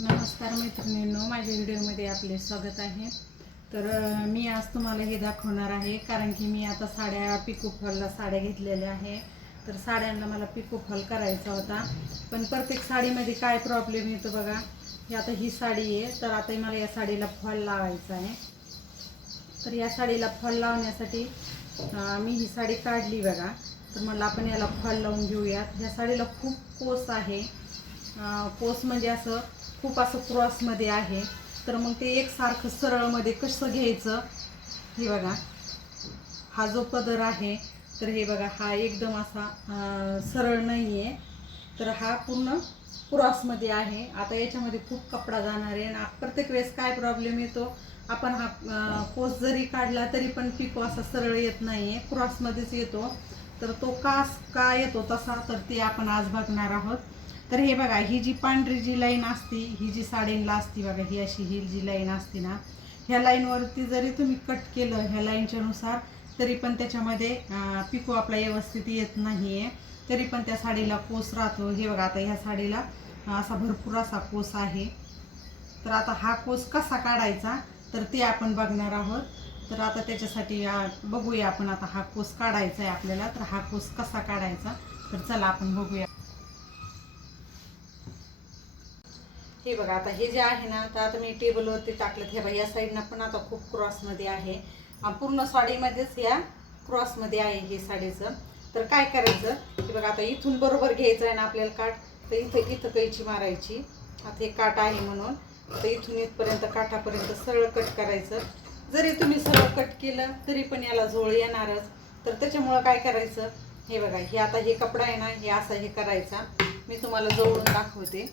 नमस्कार मैत्रिणींनो माझ्या व्हिडिओमध्ये आपले स्वागत आहे. तर मी आज तुम्हाला हे दाखवणार आहे कारण की मी आता साड्या पिको फॉलला साड्या घेतलेल्या आहे. तर साड्यांना मला पिको फॉल करायचा होता. पण प्रत्येक साडीमध्ये काय प्रॉब्लेम येतो बघा? ही आता ही साडी आहे तर आता मला या साडीला फॉल लावायचा आहे. तर या साडीला फॉल लावण्यासाठी मी ही साडी काढली बघा. तर मला आपण याला फॉल लावून घेऊयात. ह्या साडीला खूप कोस आहे. कोस म्हणजे असं खूप असं क्रॉसमध्ये आहे. तर मग ते एकसारखं सरळमध्ये कसं घ्यायचं? हे बघा. हा जो पदर आहे तर हे बघा हा एकदम असा सरळ नाही आहे तर हा पूर्ण क्रॉसमध्ये आहे. आता याच्यामध्ये खूप कपडा जाणार आहे. आणि प्रत्येक वेळेस काय प्रॉब्लेम येतो? आपण हा पोस कोस जरी काढला तरी पण पिको असा सरळ येत नाही आहे क्रॉसमध्येच येतो. तर तो का का येतो तसा? तर ते आपण आज बघणार आहोत. तर हे बघा ही जी पांढरी जी लाईन असती ही जी साडेनला असती बघा ही अशी ही जी लाईन असती ना ह्या लाईनवरती जरी तुम्ही कट केलं ह्या लाईनच्यानुसार तरी पण त्याच्यामध्ये पिकू पिको आपला व्यवस्थित येत नाही आहे तरी पण त्या साडीला कोस राहतो. हे बघा आता ह्या साडीला असा भरपूर असा कोस आहे. तर आता हा कोस कसा काढायचा तर ते आपण बघणार आहोत. तर आता त्याच्यासाठी बघूया आपण आता हा कोस काढायचा आहे आपल्याला तर हा कोस कसा काढायचा? तर चला आपण बघूया. हे बघा आता हे जे आहे ना तर आता मी टेबलवरती टाकलं हे बघा या साईडनं पण आता खूप क्रॉसमध्ये आहे. पूर्ण साडीमध्येच या क्रॉसमध्ये आहे हे साडीचं. तर काय करायचं? हे बघा आता इथून बरोबर घ्यायचं आहे ना आपल्याला काठ तर इथं इथं कैची मारायची. आता हे काठ आहे म्हणून. तर इथून इथपर्यंत काठापर्यंत सरळ कट करायचं. जरी तुम्ही सरळ कट केलं तरी पण याला झोळ येणारच. तर त्याच्यामुळं काय करायचं? हे बघा हे आता हे कपडा आहे ना हे असा हे करायचा. मी तुम्हाला जवळून दाखवते.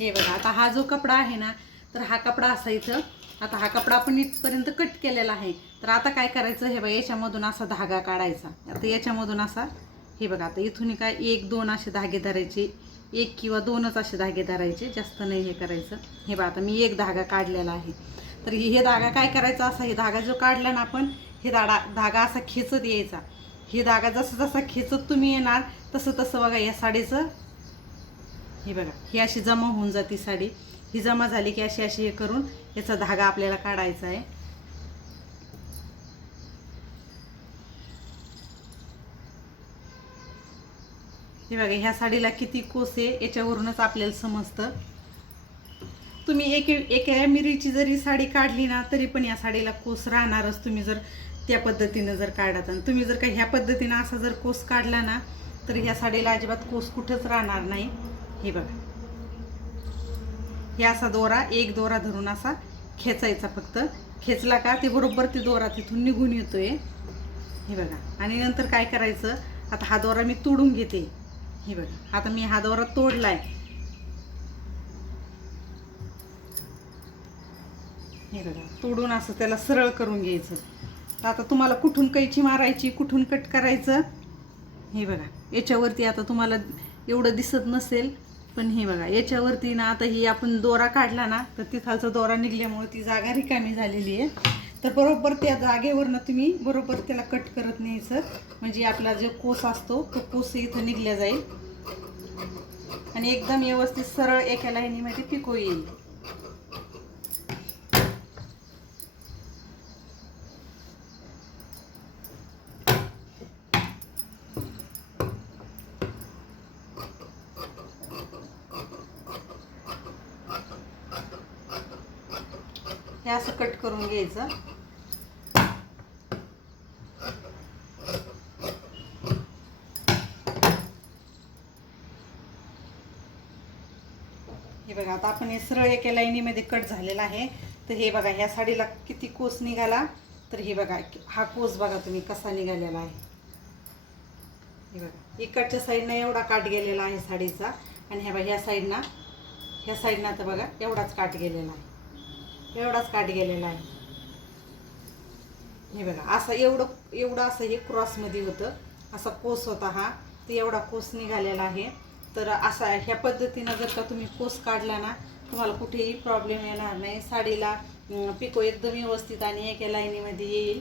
हे बघा आता हा जो कपडा आहे ना तर हा कपडा असा इथं आता हा कपडा आपण इथपर्यंत कट केलेला आहे. तर आता काय करायचं हे बघा याच्यामधून असा धागा काढायचा. आता याच्यामधून असा हे बघा आता इथून काय एक दोन असे धागे धरायचे. एक किंवा दोनच असे धागे धरायचे जास्त नाही हे करायचं. हे बघा आता मी एक धागा काढलेला आहे. तर हे हे धागा काय करायचा असा हे धागा जो काढला ना आपण हे धाडा धागा असा खेचत यायचा. हे धागा जसं जसा खेचत तुम्ही येणार तसं तसं बघा या साडीचं हे बघा ही अशी जमा होऊन जाते साडी. ही जमा झाली की अशी अशी हे करून याचा धागा आपल्याला काढायचा आहे. हे बघा ह्या साडीला किती कोस आहे याच्यावरूनच आपल्याला समजतं. तुम्ही एक एका मिरीची जरी साडी काढली ना तरी पण या साडीला कोस राहणारच. तुम्ही जर त्या पद्धतीनं जर काढत आणि तुम्ही जर का ह्या पद्धतीनं असा जर कोस काढला ना तर ह्या साडीला अजिबात कोस कुठंच राहणार नाही. हे बघा. हे असा दोरा एक दोरा धरून असा खेचायचा फक्त. खेचला का ते बरोबर ते दोरा तिथून निघून येतोय. हे बघा. आणि नंतर काय करायचं? आता हा दोरा मी तोडून घेते. हे बघा. आता मी हा दोरा तोडलाय. हे बघा. तोडून असं त्याला सरळ करून घ्यायचं. तर आता तुम्हाला कुठून कैची मारायची कुठून कट करायचं? हे बघा. याच्यावरती आता तुम्हाला एवढं दिसत नसेल. पण हे बघा याच्यावरती ना आता ही आपण दोरा काढला ना तर तिथालचा दोरा निघल्यामुळे ती जागा रिकामी झालेली आहे. तर बरोबर त्या जागेवरनं तुम्ही बरोबर त्याला कट करत न्यायचं म्हणजे आपला जो कोस असतो तो कोस इथं निघल्या जाईल. आणि एकदम व्यवस्थित सरळ एका लाईनीमध्ये पिको येईल. हे असं कट करून घ्यायचं. हे बघा आता आपण हे सरळ एका लाईनीमध्ये कट झालेला आहे. तर हे बघा ह्या साडीला किती कोस निघाला? तर हे बघा हा कोस बघा तुम्ही कसा निघालेला आहे. हे बघा इकडच्या साईडनं एवढा काट गेलेला आहे साडीचा. आणि ह्या बघा ह्या साईडनं ह्या साईडनं तर बघा एवढाच काट गेलेला आहे. एवढाच काट गेलेला आहे. हे बघा असं एवढं एवढं असं हे क्रॉसमध्ये होतं. असा कोस होता हा तर एवढा कोस निघालेला आहे. तर असा ह्या पद्धतीनं जर का तुम्ही कोस काढला ना तुम्हाला कुठेही प्रॉब्लेम येणार नाही. साडीला पिको एकदम व्यवस्थित आणि एका लाईनीमध्ये येईल.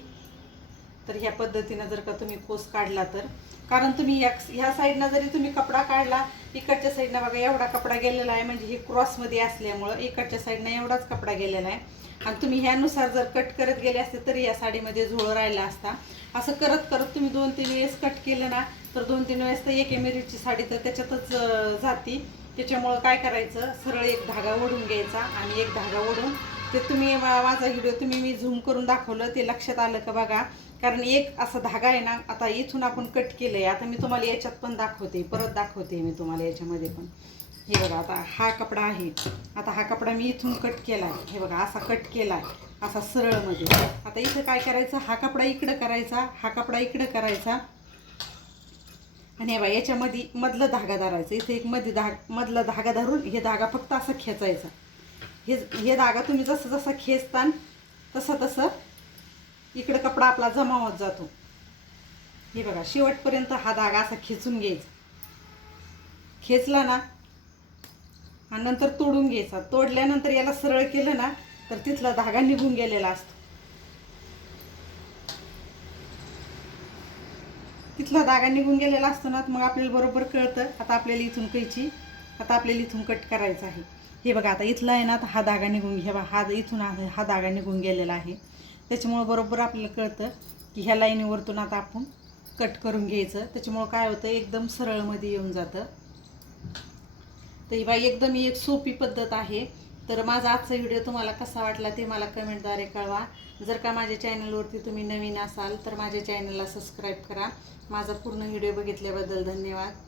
तर ह्या पद्धतीनं जर का तुम्ही कोस काढला तर कारण तुम्ही या ह्या साईडनं जरी तुम्ही कपडा काढला इकडच्या साईडनं बघा एवढा कपडा गेलेला आहे. म्हणजे हे क्रॉसमध्ये असल्यामुळं इकडच्या साईडनं एवढाच कपडा गेलेला आहे. आणि तुम्ही ह्यानुसार जर कट करत गेले असते तरी या साडीमध्ये झोळ राहिला असता. असं करत करत तुम्ही दोन तीन वेळेस कट केलं ना तर दोन तीन वेळेस तर एक एमेरीची साडी तर त्याच्यातच जाती. त्याच्यामुळं काय करायचं? सरळ एक धागा ओढून घ्यायचा आणि एक धागा ओढून ते तुम्ही माझा व्हिडिओ तुम्ही मी झूम करून दाखवलं ते लक्षात आलं का बघा. कारण एक असा धागा आहे ना आता इथून आपण कट केलं आहे आता मी तुम्हाला याच्यात पण दाखवते परत दाखवते मी तुम्हाला याच्यामध्ये पण. हे बघा आता हा कपडा आहे. आता हा कपडा मी इथून कट केला आहे हे बघा असा कट केला आहे असा सरळमध्ये आता इथं काय करायचं? हा कपडा इकडं करायचा हा कपडा इकडं करायचा. आणि हे बघा याच्यामध्ये मधलं धागा धरायचं. इथे एक मध्ये धाग मधला धागा धरून हे धागा फक्त असं खेचायचा. हे हे धागा तुम्ही जसं जसं खेचतान तसं तसं कपडा आपला जमा होत जातो. हे बघा शेवटपर्यंत हा धागा असा खेचून घ्यायचा. खेचला ना आणि नंतर तोडून घ्यायचा. तोडल्यानंतर याला सरळ केलं ना तर तिथला धागा निघून गेलेला असतो. तिथला धागा निघून गेलेला असतो ना मग आपल्याला बरोबर कळतं आता आपल्याला इथून कैची आता आपल्याला इथून कट करायचं आहे. हे बघा आता इथला आहे ना आता हा धागा निघून घ्या हा इथून हा धागा निघून गेलेला आहे. त्याच्यामुळं बरोबर आपल्याला कळतं की ह्या लाईनीवरतून आता आपण कट करून घ्यायचं. त्याच्यामुळं काय होतं एकदम सरळमध्ये येऊन जातं. तर ही बाई एकदम ही एक सोपी पद्धत आहे. तर माझा आजचा व्हिडिओ तुम्हाला कसा वाटला ते मला कमेंटद्वारे कळवा. जर का माझ्या चॅनलवरती तुम्ही नवीन असाल तर माझ्या चॅनलला सबस्क्राईब करा. माझा पूर्ण व्हिडिओ बघितल्याबद्दल धन्यवाद.